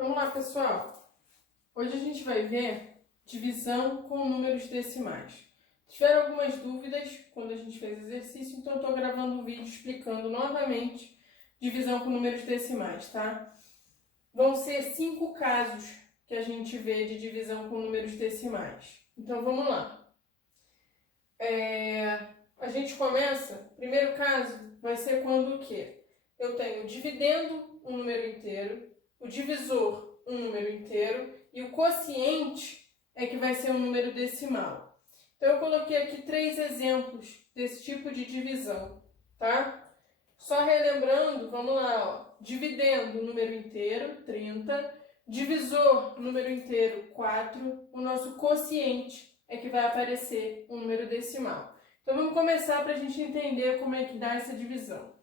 Vamos lá, pessoal. Hoje a gente vai ver divisão com números decimais. Tiveram algumas dúvidas quando a gente fez exercício, então eu estou gravando um vídeo explicando novamente divisão com números decimais, tá? Vão ser 5 casos que a gente vê de divisão com números decimais. Então vamos lá. A gente começa, primeiro caso vai ser quando o quê? Eu tenho dividendo um número inteiro, o divisor um número inteiro e o quociente é que vai ser um número decimal. Então eu coloquei aqui 3 exemplos desse tipo de divisão, tá? Só relembrando, vamos lá, ó. Dividendo o número inteiro, 30, divisor número inteiro, 4, o nosso quociente é que vai aparecer um número decimal. Então vamos começar para a gente entender como é que dá essa divisão.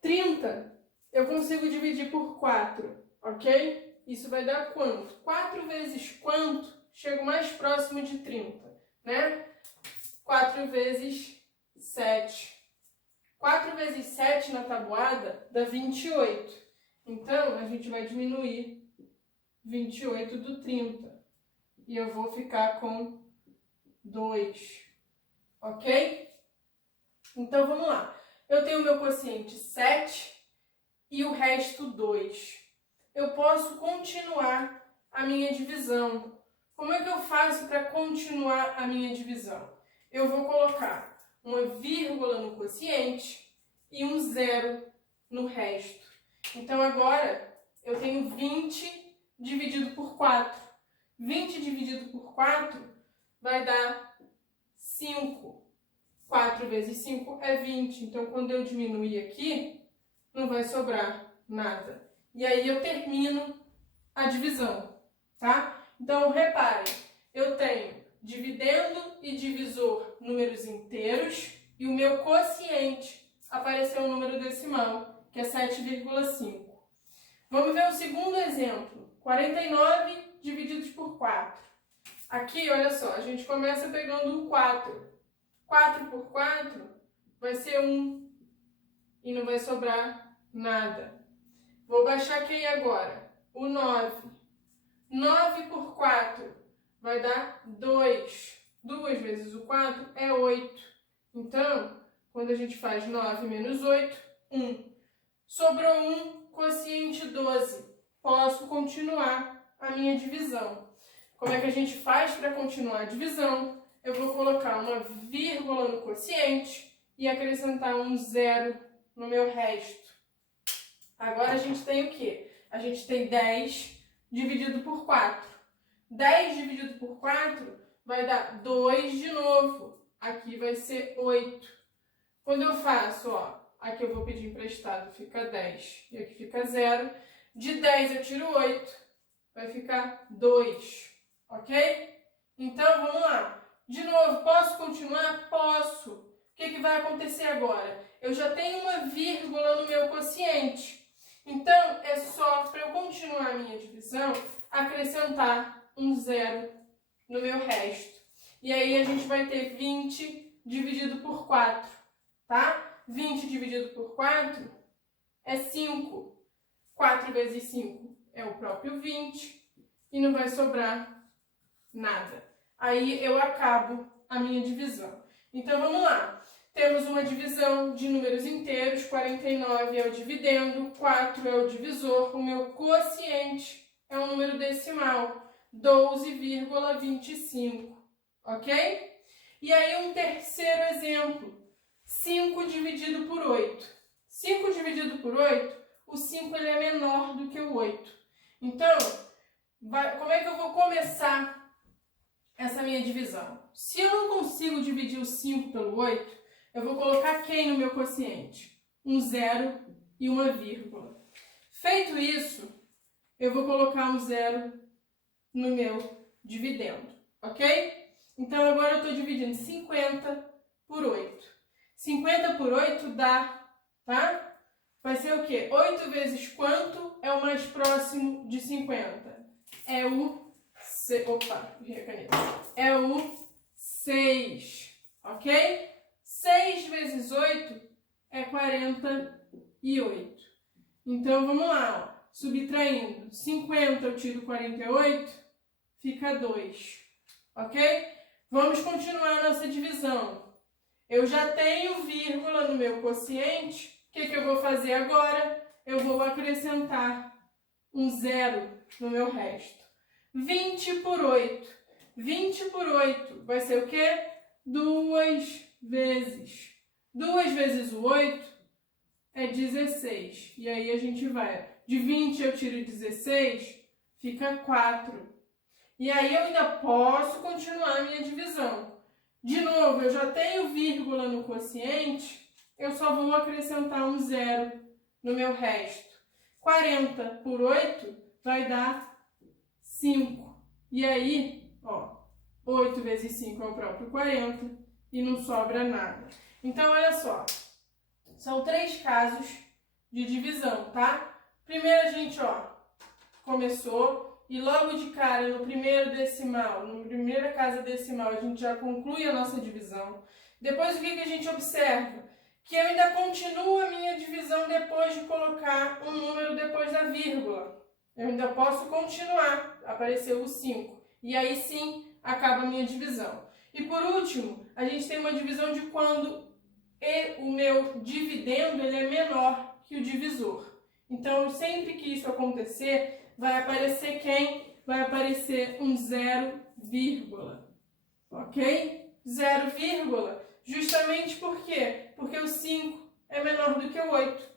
30 eu consigo dividir por 4, ok? Isso vai dar quanto? 4 vezes quanto? Chego mais próximo de 30, né? 4 vezes 7. 4 vezes 7 na tabuada dá 28. Então, a gente vai diminuir 28 do 30. E eu vou ficar com 2, ok? Então, vamos lá. Eu tenho o meu quociente 7 e o resto 2. Eu posso continuar a minha divisão. Como é que eu faço para continuar a minha divisão? Eu vou colocar uma vírgula no quociente e um 0 no resto. Então, agora, eu tenho 20 dividido por 4. 20 dividido por 4 vai dar 5. 4 vezes 5 é 20. Então, quando eu diminuir aqui, não vai sobrar nada. E aí eu termino a divisão, tá? Então, reparem, eu tenho dividendo e divisor números inteiros e o meu quociente apareceu um número decimal, que é 7,5. Vamos ver o segundo exemplo. 49 divididos por 4. Aqui, olha só, a gente começa pegando o 4. 4 por 4 vai ser 1 e não vai sobrar nada. Vou baixar aqui agora, o 9. 9 por 4 vai dar 2. 2 vezes o 4 é 8. Então, quando a gente faz 9 menos 8, 1. Sobrou 1, quociente 12. Posso continuar a minha divisão. Como é que a gente faz para continuar a divisão? Eu vou colocar uma vírgula no quociente e acrescentar um 0 no meu resto. Agora a gente tem o quê? A gente tem 10 dividido por 4. 10 dividido por 4 vai dar 2 de novo. Aqui vai ser 8. Quando eu faço, ó, aqui eu vou pedir emprestado, fica 10. E aqui fica 0. De 10 eu tiro 8. Vai ficar 2. Ok? Então, vamos lá. De novo, posso continuar? Posso. O que vai acontecer agora? Eu já tenho uma vírgula no meu quociente. Então, é só para eu continuar a minha divisão, acrescentar um 0 no meu resto. E aí, a gente vai ter 20 dividido por 4, tá? 20 dividido por 4 é 5. 4 vezes 5 é o próprio 20 e não vai sobrar nada. Aí, eu acabo a minha divisão. Então, vamos lá. Temos uma divisão de números inteiros, 49 é o dividendo, 4 é o divisor, o meu quociente é um número decimal, 12,25, ok? E aí um terceiro exemplo, 5 dividido por 8. 5 dividido por 8, o 5 ele é menor do que o 8. Então, como é que eu vou começar essa minha divisão? Se eu não consigo dividir o 5 pelo 8, eu vou colocar quem no meu quociente? Um 0 e uma vírgula. Feito isso, eu vou colocar um 0 no meu dividendo, ok? Então, agora eu estou dividindo 50 por 8. 50 por 8 dá, tá? Vai ser o quê? 8 vezes quanto é o mais próximo de 50? É o... Opa, errei a caneta. É o 6, ok? 6 vezes 8 é 48. Então, vamos lá, ó. Subtraindo 50 eu tiro 48, fica 2, ok? Vamos continuar a nossa divisão. Eu já tenho vírgula no meu quociente, o que eu vou fazer agora? Eu vou acrescentar um 0 no meu resto. 20 por 8. 20 por 8 vai ser o quê? 2 vezes. 2 vezes o 8 é 16. E aí a gente vai. De 20 eu tiro 16, fica 4. E aí eu ainda posso continuar a minha divisão. De novo, eu já tenho vírgula no quociente, eu só vou acrescentar um 0 no meu resto. 40 por 8 vai dar 5. E aí, ó, 8 vezes 5 é o próprio 40 e não sobra nada. Então, olha só, são 3 casos de divisão, tá? Primeiro a gente, ó, começou e logo de cara no primeiro decimal, na primeira casa decimal, a gente já conclui a nossa divisão. Depois o que a gente observa? Que eu ainda continuo a minha divisão depois de colocar um número depois da vírgula. Eu ainda posso continuar, apareceu o 5. E aí sim, acaba a minha divisão. E por último, a gente tem uma divisão de quando o meu dividendo ele é menor que o divisor. Então, sempre que isso acontecer, vai aparecer quem? Vai aparecer um 0, ok? 0, justamente por quê? Porque o 5 é menor do que o 8.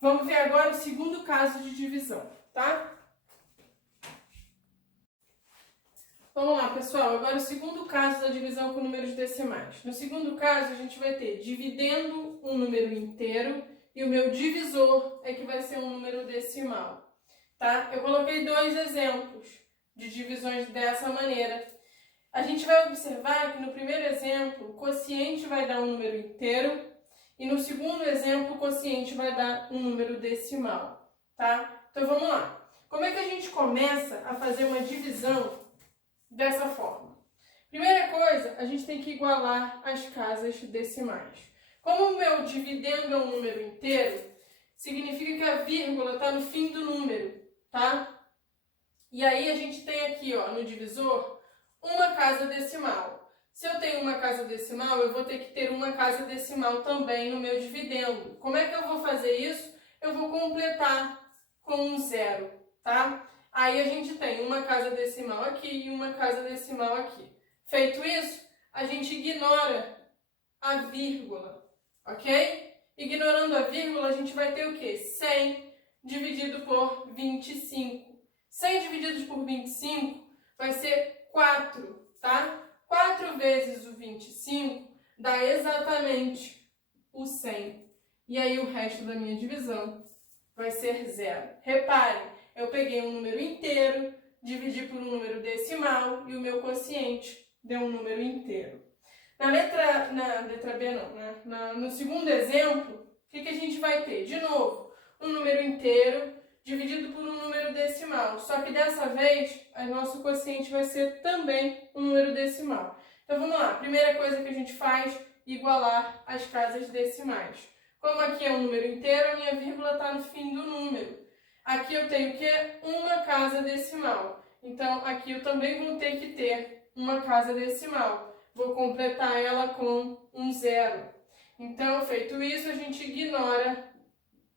Vamos ver agora o segundo caso de divisão, tá? Vamos lá, pessoal. Agora o segundo caso da divisão com números decimais. No segundo caso, a gente vai ter dividendo um número inteiro e o meu divisor é que vai ser um número decimal, tá? Eu coloquei 2 exemplos de divisões dessa maneira. A gente vai observar que no primeiro exemplo, o quociente vai dar um número inteiro e no segundo exemplo, o quociente vai dar um número decimal, tá? Então, vamos lá. Como é que a gente começa a fazer uma divisão dessa forma? Primeira coisa, a gente tem que igualar as casas decimais. Como o meu dividendo é um número inteiro, significa que a vírgula está no fim do número, tá? E aí a gente tem aqui, ó, no divisor, uma casa decimal. Se eu tenho uma casa decimal, eu vou ter que ter uma casa decimal também no meu dividendo. Como é que eu vou fazer isso? Eu vou completar com um 0, tá? Aí a gente tem uma casa decimal aqui e uma casa decimal aqui. Feito isso, a gente ignora a vírgula, ok? Ignorando a vírgula, a gente vai ter o quê? 100 dividido por 25. 100 dividido por 25 vai ser 4, tá? 4 vezes o 25 dá exatamente o 100. E aí o resto da minha divisão vai ser 0. Reparem, eu peguei um número inteiro, dividi por um número decimal e o meu quociente deu um número inteiro. Na letra B não, né? No segundo exemplo, o que a gente vai ter? De novo, um número inteiro dividido por um número decimal. Só que dessa vez, o nosso quociente vai ser também um número decimal. Então vamos lá, primeira coisa que a gente faz, igualar as casas decimais. Como aqui é um número inteiro, a minha vírgula está no fim do número. Aqui eu tenho o quê? Uma casa decimal. Então aqui eu também vou ter que ter uma casa decimal. Vou completar ela com um 0. Então, feito isso, a gente ignora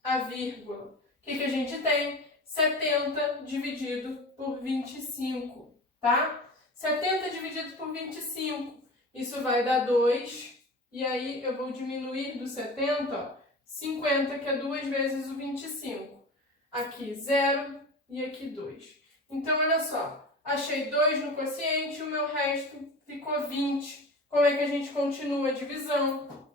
a vírgula. O que a gente tem? 70 dividido por 25, tá? 70 dividido por 25, isso vai dar 2. E aí, eu vou diminuir do 70, ó, 50, que é 2 vezes o 25. Aqui 0 e aqui 2. Então, olha só, achei 2 no quociente e o meu resto ficou 20. Como é que a gente continua a divisão?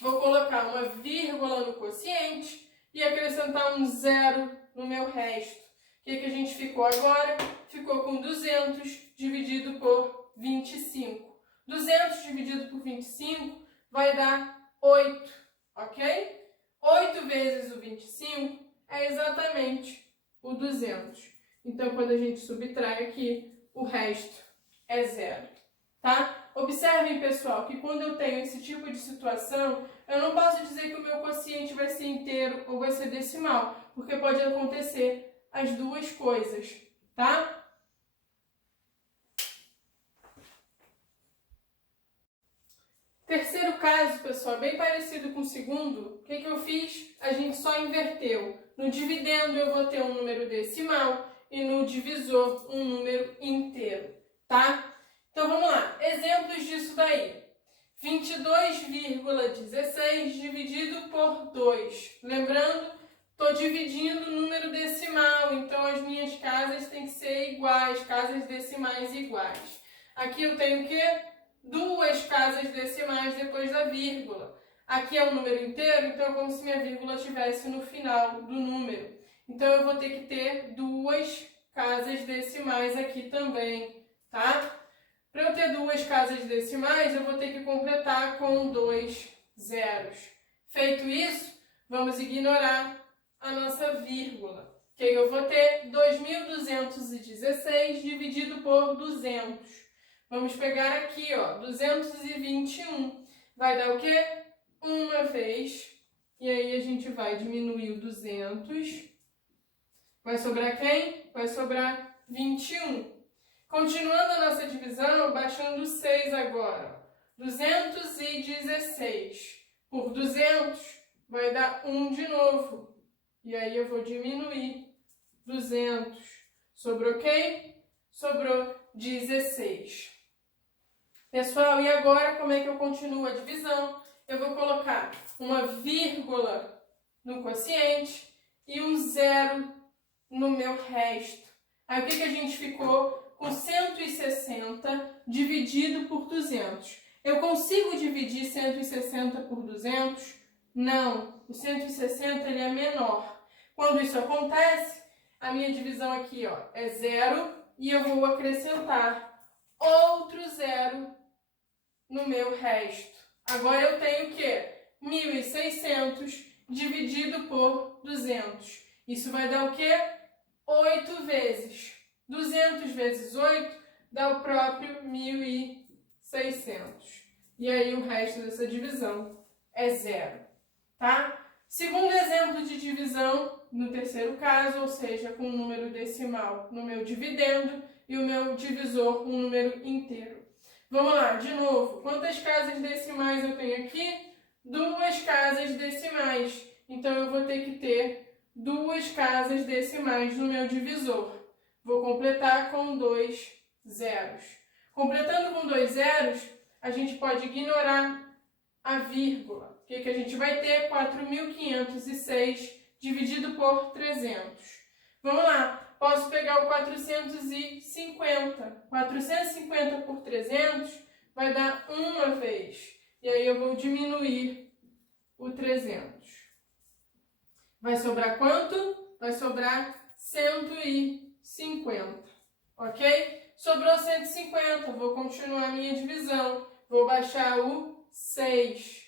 Vou colocar uma vírgula no quociente e acrescentar um 0 no meu resto. O que a gente ficou agora? Ficou com 200 dividido por 25. 200 dividido por 25 vai dar 8, ok? 8 vezes o 25 é exatamente o 200. Então, quando a gente subtrai aqui, o resto é 0, tá? Observem, pessoal, que quando eu tenho esse tipo de situação, eu não posso dizer que o meu quociente vai ser inteiro inteiro ou vai ser decimal, porque pode acontecer as duas coisas, tá? Terceiro caso, pessoal, bem parecido com o segundo. O que eu fiz? A gente só inverteu. No dividendo eu vou ter um número decimal e no divisor um número inteiro, tá? Então vamos lá, exemplos disso daí. 22,16 dividido por 2. Lembrando, estou dividindo o número decimal, então as minhas casas têm que ser iguais, casas decimais iguais. Aqui eu tenho o quê? Duas casas decimais depois da vírgula. Aqui é um número inteiro, então é como se minha vírgula estivesse no final do número. Então eu vou ter que ter duas casas decimais aqui também, tá? Para eu ter duas casas decimais, eu vou ter que completar com 2 zeros. Feito isso, vamos ignorar a nossa vírgula. O que eu vou ter? 2.216 dividido por 200. Vamos pegar aqui, ó, 221. Vai dar o quê? Uma vez. E aí a gente vai diminuir o 200. Vai sobrar quem? Vai sobrar 21. Continuando a nossa divisão, baixando 6 agora. 216 por 200 vai dar 1 de novo. E aí eu vou diminuir 200. Sobrou quem? Sobrou 16. Pessoal, e agora como é que eu continuo a divisão? Eu vou colocar uma vírgula no quociente e um zero no meu resto. Aí o que a gente ficou? Com 160 dividido por 200. Eu consigo dividir 160 por 200? Não, o 160 ele é menor. Quando isso acontece, a minha divisão aqui ó, é zero e eu vou acrescentar outro zero no meu resto. Agora eu tenho o quê? 1.600 dividido por 200. Isso vai dar o quê? 8 vezes. 200 vezes 8 dá o próprio 1.600. E aí o resto dessa divisão é zero, tá? Segundo exemplo de divisão, no terceiro caso, ou seja, com um número decimal no meu dividendo e o meu divisor um número inteiro. Vamos lá, de novo. Quantas casas decimais eu tenho aqui? Duas casas decimais. Então eu vou ter que ter duas casas decimais no meu divisor. Vou completar com 2 zeros. Completando com 2 zeros, a gente pode ignorar a vírgula. O que a gente vai ter? 4.506 dividido por 300. Vamos lá. Posso pegar o 450. 450 por 300 vai dar uma vez. E aí eu vou diminuir o 300. Vai sobrar quanto? Vai sobrar 150. Ok? Sobrou 150. Vou continuar a minha divisão. Vou baixar o 6.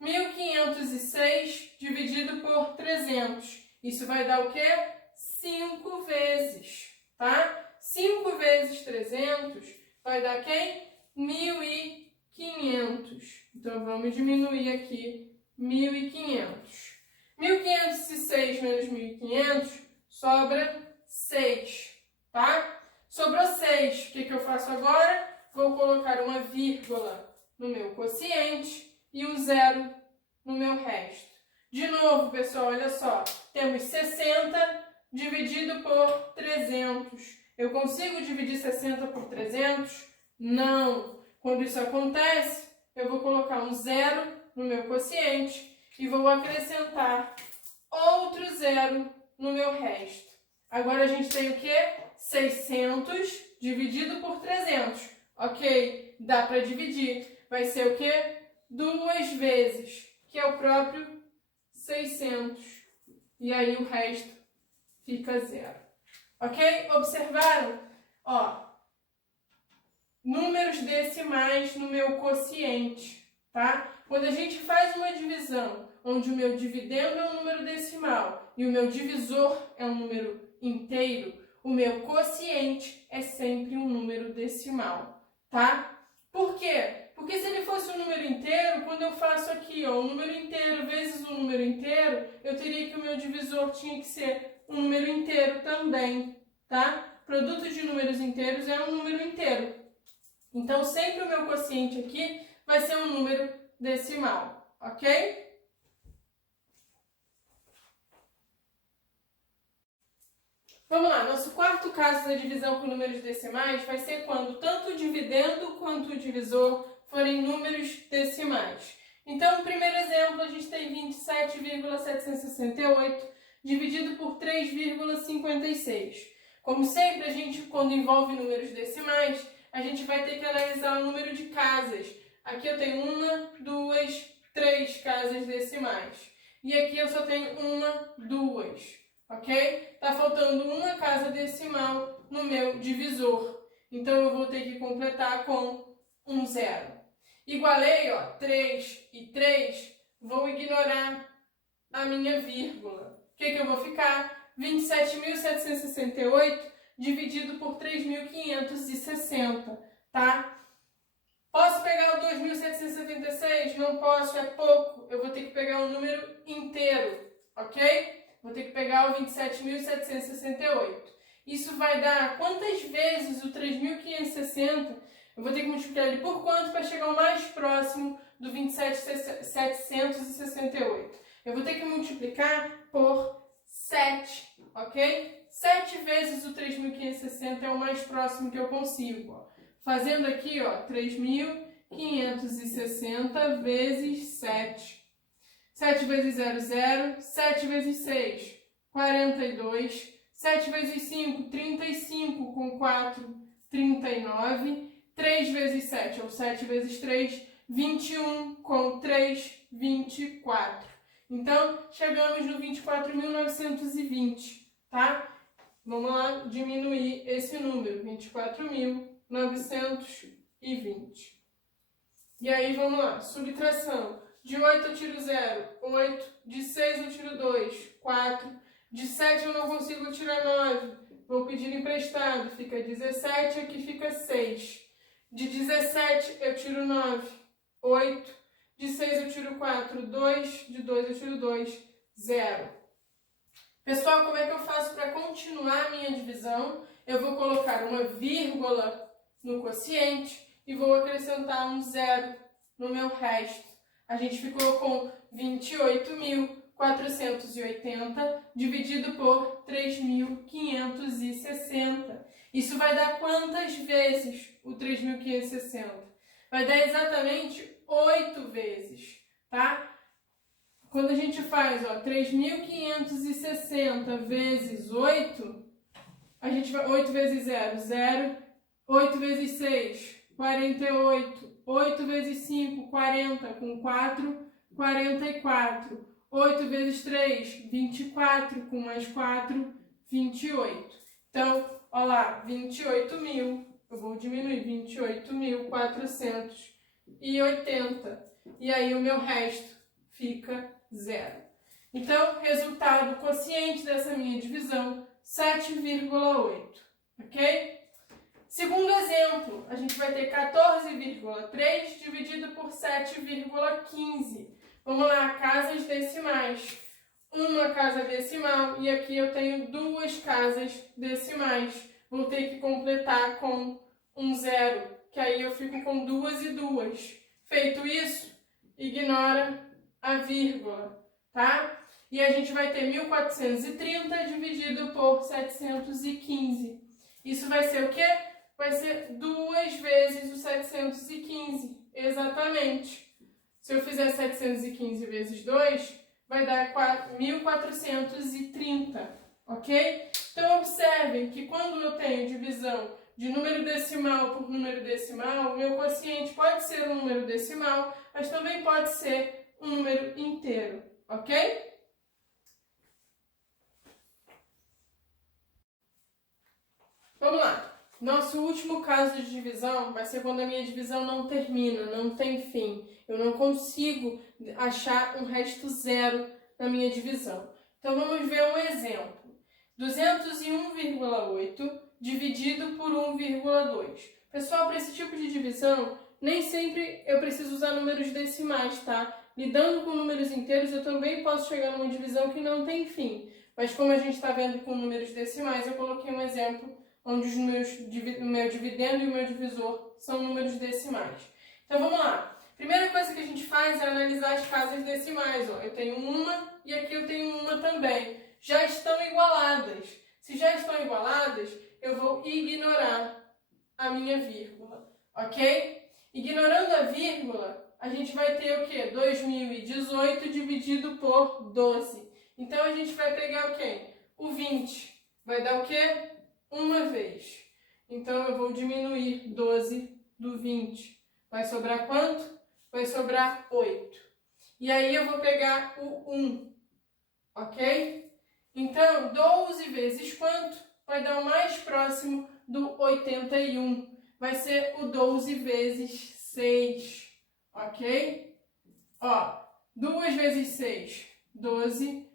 1.506 dividido por 300. Isso vai dar o quê? 5 vezes, tá? 5 vezes 300 vai dar quem? 1.500. Então, vamos diminuir aqui 1.500. 1.506 menos 1.500 sobra 6, tá? Sobrou 6. O que eu faço agora? Vou colocar uma vírgula no meu quociente e um zero no meu resto. De novo, pessoal, olha só. Temos 60 dividido por 300. Eu consigo dividir 60 por 300? Não. Quando isso acontece, eu vou colocar um zero no meu quociente e vou acrescentar outro zero no meu resto. Agora a gente tem o quê? 600 dividido por 300. Ok, dá para dividir. Vai ser o quê? 2 vezes, que é o próprio 600. E aí o resto fica zero. Ok? Observaram? Ó, números decimais no meu quociente, tá? Quando a gente faz uma divisão onde o meu dividendo é um número decimal e o meu divisor é um número inteiro, o meu quociente é sempre um número decimal, tá? Por quê? Porque se ele fosse um número inteiro, quando eu faço aqui, ó, um número inteiro vezes um número inteiro, eu teria que o meu divisor tinha que ser um número inteiro também, tá? Produto de números inteiros é um número inteiro. Então, sempre o meu quociente aqui vai ser um número decimal, ok? Vamos lá, nosso quarto caso da divisão com números decimais vai ser quando tanto o dividendo quanto o divisor forem números decimais. Então, no primeiro exemplo, a gente tem 27,768 dividido por 3,56. Como sempre, a gente, quando envolve números decimais, a gente vai ter que analisar o número de casas. Aqui eu tenho 1, 2, 3 casas decimais. E aqui eu só tenho 1, 2. Ok? Tá faltando uma casa decimal no meu divisor. Então, eu vou ter que completar com um zero. Igualei, ó, 3 e 3, vou ignorar a minha vírgula. O que eu vou ficar? 27.768 dividido por 3.560, tá? Posso pegar o 2.776? Não posso, é pouco. Eu vou ter que pegar um número inteiro, ok? Vou ter que pegar o 27.768. Isso vai dar quantas vezes o 3.560? Eu vou ter que multiplicar ele por quanto para chegar o mais próximo do 27.768. Eu vou ter que multiplicar por 7, ok? 7 vezes o 3.560 é o mais próximo que eu consigo. Ó. Fazendo aqui, ó, 3.560 vezes 7. 7 vezes 0, 0. 7 vezes 6, 42. 7 vezes 5, 35. Com 4, 39. 3 vezes 7, ou 7 vezes 3, 21. Com 3, 24. Então, chegamos no 24.920, tá? Vamos lá diminuir esse número, 24.920. E aí, vamos lá, subtração. De 8 eu tiro 0, 8. De 6 eu tiro 2, 4. De 7 eu não consigo tirar 9. Vou pedir emprestado, fica 17, aqui fica 6. De 17 eu tiro 9, 8. De 6 eu tiro 4, 2. De 2 eu tiro 2, 0. Pessoal, como é que eu faço para continuar a minha divisão? Eu vou colocar uma vírgula no quociente e vou acrescentar um 0 no meu resto. A gente ficou com 28.480 dividido por 3.560. Isso vai dar quantas vezes o 3.560? Vai dar exatamente 8 vezes, tá? Quando a gente faz, ó, 3.560 vezes 8, a gente vai 8 vezes 0, 0. 8 vezes 6, 48. 8 vezes 5, 40, com 4, 44. 8 vezes 3, 24, com mais 4, 28. Então, olha lá, 28.000, eu vou diminuir, 28.480. E aí o meu resto fica 0. Então, resultado quociente dessa minha divisão, 7,8, ok? Segundo exemplo, a gente vai ter 14,3 dividido por 7,15. Vamos lá, casas decimais. Uma casa decimal e aqui eu tenho 2 casas decimais. Vou ter que completar com um 0, que aí eu fico com 2 e 2. Feito isso, ignora a vírgula, tá? E a gente vai ter 1.430 dividido por 715. Isso vai ser o quê? Vai ser 2 vezes o 715, exatamente. Se eu fizer 715 vezes 2, vai dar 1.430, ok? Então, observem que quando eu tenho divisão de número decimal por número decimal, o meu quociente pode ser um número decimal, mas também pode ser um número inteiro, ok? Vamos lá. Nosso último caso de divisão vai ser quando a minha divisão não termina, não tem fim. Eu não consigo achar um resto zero na minha divisão. Então, vamos ver um exemplo. 201,8 dividido por 1,2. Pessoal, para esse tipo de divisão, nem sempre eu preciso usar números decimais, tá? Lidando com números inteiros, eu também posso chegar numa divisão que não tem fim. Mas como a gente está vendo com números decimais, eu coloquei um exemplo onde o meu dividendo e o meu divisor são números decimais. Então vamos lá. Primeira coisa que a gente faz é analisar as casas decimais. Ó. Eu tenho uma e aqui eu tenho uma também. Já estão igualadas. Se já estão igualadas, eu vou ignorar a minha vírgula, ok? Ignorando a vírgula, a gente vai ter o quê? 2018 dividido por 12. Então, a gente vai pegar o quê? O 20. Vai dar o quê? Uma vez. Então, eu vou diminuir 12 do 20. Vai sobrar quanto? Vai sobrar 8. E aí, eu vou pegar o 1. Ok? Então, 12 vezes quanto? Vai dar o mais próximo do 81. Vai ser o 12 vezes 6. Ok? Ó, 2 vezes 6, 12.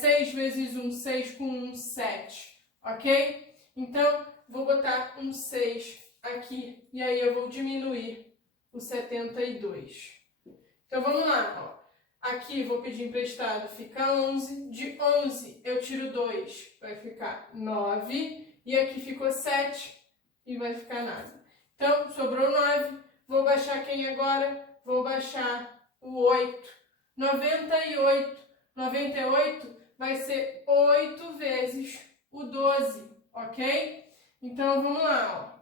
6 vezes 1, 6 com 1, 7. Ok? Então, vou botar um 6 aqui. E aí, eu vou diminuir o 72. Então, vamos lá. Ó. Aqui, vou pedir emprestado, fica 11. De 11, eu tiro 2, vai ficar 9. E aqui ficou 7 e vai ficar nada. Então, sobrou 9. Vou baixar quem agora? Vou baixar o 8. 98. 98 vai ser 8 vezes o 12, ok? Então, vamos lá, ó.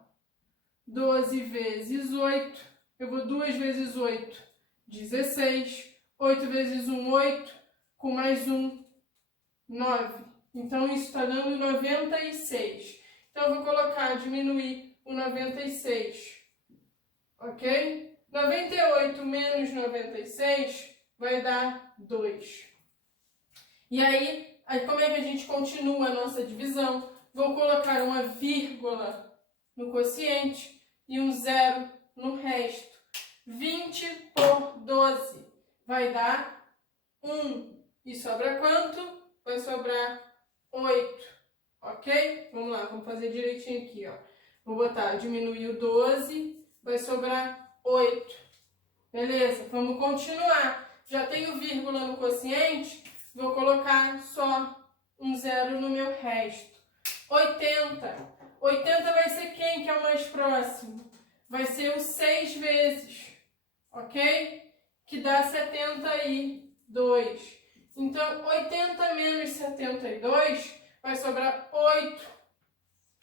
12 vezes 8, eu vou 2 vezes 8, 16. 8 vezes 1, 8, com mais 1, 9. Então, isso está dando 96. Então, eu vou colocar, diminuir o 96, ok? 98 menos 96 vai dar 2. E aí, como é que a gente continua a nossa divisão? Vou colocar uma vírgula no quociente e um 0 no resto. 20 por 12 vai dar 1. E sobra quanto? Vai sobrar 8. Ok? Vamos lá, vamos fazer direitinho aqui, ó. Vou botar, diminuir o 12, vai sobrar 8. Beleza? Vamos continuar. Já tenho vírgula no quociente, vou colocar só um 0 no meu resto. 80. 80 vai ser quem que é o mais próximo? Vai ser o 6 vezes, ok? Que dá 72. Então, 80 menos 72 vai sobrar 8.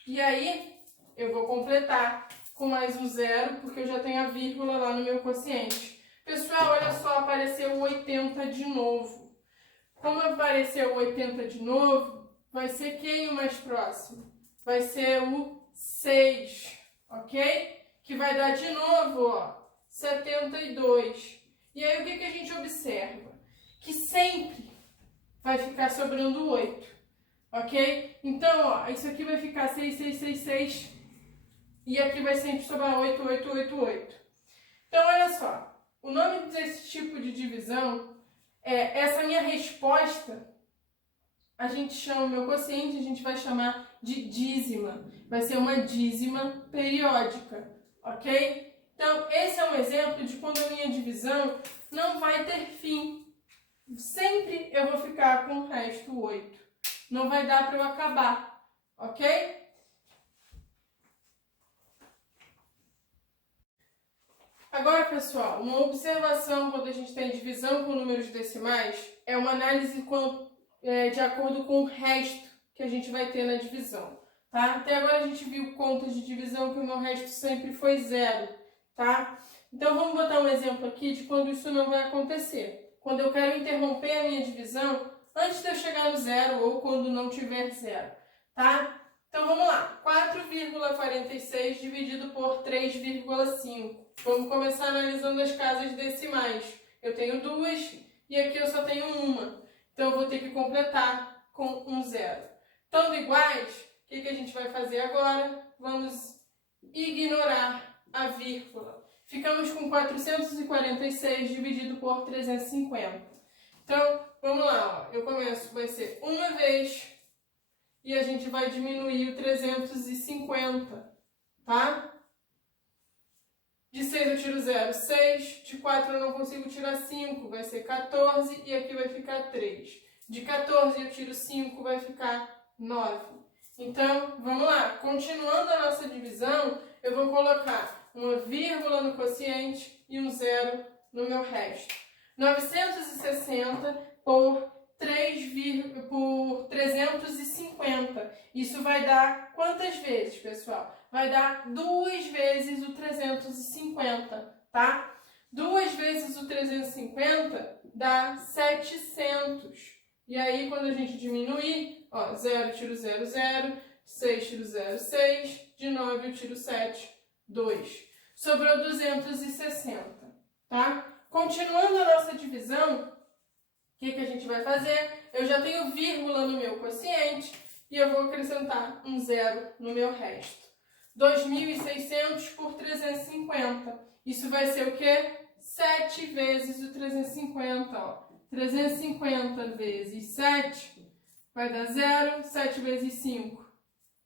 E aí, eu vou completar com mais um 0, porque eu já tenho a vírgula lá no meu quociente. Pessoal, olha só, apareceu o 80 de novo. Como apareceu o 80 de novo, vai ser quem o mais próximo? Vai ser o 6, ok? Que vai dar de novo, ó, 72. E aí, o que a gente observa? Que sempre vai ficar sobrando 8, ok? Então, ó, isso aqui vai ficar 6, 6, 6, 6. E aqui vai sempre sobrar 8, 8, 8, 8. Então, olha só. O nome desse tipo de divisão é essa minha resposta. A gente chama, o meu quociente, a gente vai chamar de dízima. Vai ser uma dízima periódica, ok? Então, esse é um exemplo de quando a minha divisão não vai ter fim. Sempre eu vou ficar com o resto 8. Não vai dar para eu acabar, ok? Agora, pessoal, uma observação quando a gente tem divisão com números decimais é uma análise de acordo com o resto que a gente vai ter na divisão, tá? Até agora a gente viu contas de divisão que o meu resto sempre foi 0, tá? Então, vamos botar um exemplo aqui de quando isso não vai acontecer. Quando eu quero interromper a minha divisão antes de eu chegar no 0 ou quando não tiver 0, tá? Então, vamos lá. 4,46 dividido por 3,5. Vamos começar analisando as casas decimais. Eu tenho 2 e aqui eu só tenho 1. Então, eu vou ter que completar com um 0. Estando iguais, o que a gente vai fazer agora? Vamos ignorar a vírgula. Ficamos com 446 dividido por 350. Então, vamos lá. Ó. Eu começo, vai ser uma vez e a gente vai diminuir o 350, tá? De 6 eu tiro 0, 6. De 4 eu não consigo tirar 5, vai ser 14 e aqui vai ficar 3. De 14 eu tiro 5, vai ficar 9. Então, vamos lá. Continuando a nossa divisão, eu vou colocar uma vírgula no quociente e um 0 no meu resto. 960 por 350. Isso vai dar quantas vezes, pessoal? Vai dar 2 vezes o 350, tá? 2 vezes o 350 dá 700. E aí, quando a gente diminuir, ó, 0 tiro 0, 0, 6 tiro 0, 6, de 9 eu tiro 7, 2. Sobrou 260, tá? Continuando a nossa divisão, o que a gente vai fazer? Eu já tenho vírgula no meu quociente e eu vou acrescentar um 0 no meu resto. 2.600 por 350. Isso vai ser o quê? 7 vezes o 350, ó. 350 vezes 7 vai dar 0. 7 vezes 5,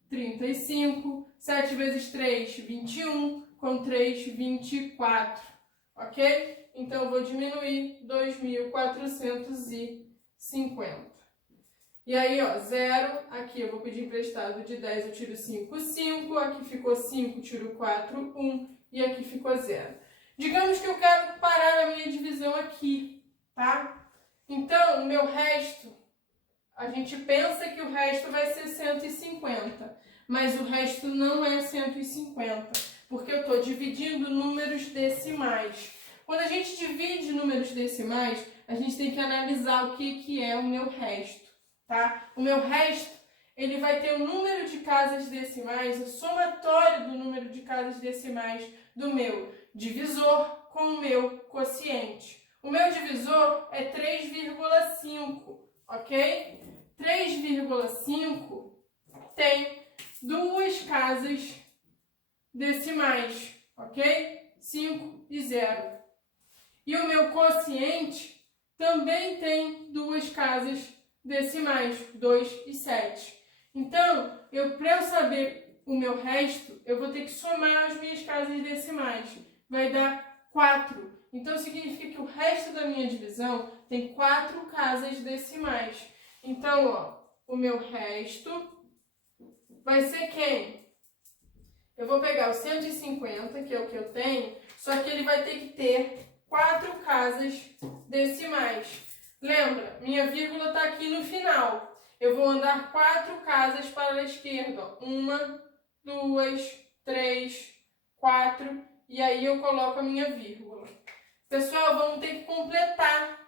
35. 7 vezes 3, 21. Com 3, 24. Ok? Então, eu vou diminuir 2.450. E aí, ó, 0, aqui eu vou pedir emprestado de 10, eu tiro 5, 5. Aqui ficou 5, tiro 4, 1. E aqui ficou 0. Digamos que eu quero parar a minha divisão aqui, tá? Então, o meu resto, a gente pensa que o resto vai ser 150. Mas o resto não é 150, porque eu estou dividindo números decimais. Quando a gente divide números decimais, a gente tem que analisar o que é o meu resto, tá? O meu resto, ele vai ter o número de casas decimais, o somatório do número de casas decimais do meu divisor com o meu quociente. O meu divisor é 3,5, ok? 3,5 tem 2 casas decimais, ok? 5 e 0. E o meu quociente também tem 2 casas decimais, 2 e 7. Então, para eu saber o meu resto, eu vou ter que somar as minhas casas decimais. Vai dar 4. Então, significa que o resto da minha divisão tem 4 casas decimais. Então, ó, o meu resto vai ser quem? Eu vou pegar o 150, que é o que eu tenho, só que ele vai ter que ter 4 casas decimais. Lembra, minha vírgula está aqui no final. Eu vou andar 4 casas para a esquerda. 1, 2, 3, 4. E aí eu coloco a minha vírgula. Pessoal, vamos ter que completar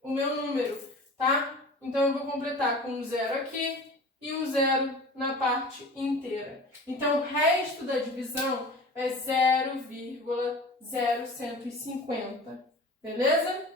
o meu número, tá? Então, eu vou completar com um 0 aqui e um 0 na parte inteira. Então, o resto da divisão é 0,0150. Beleza?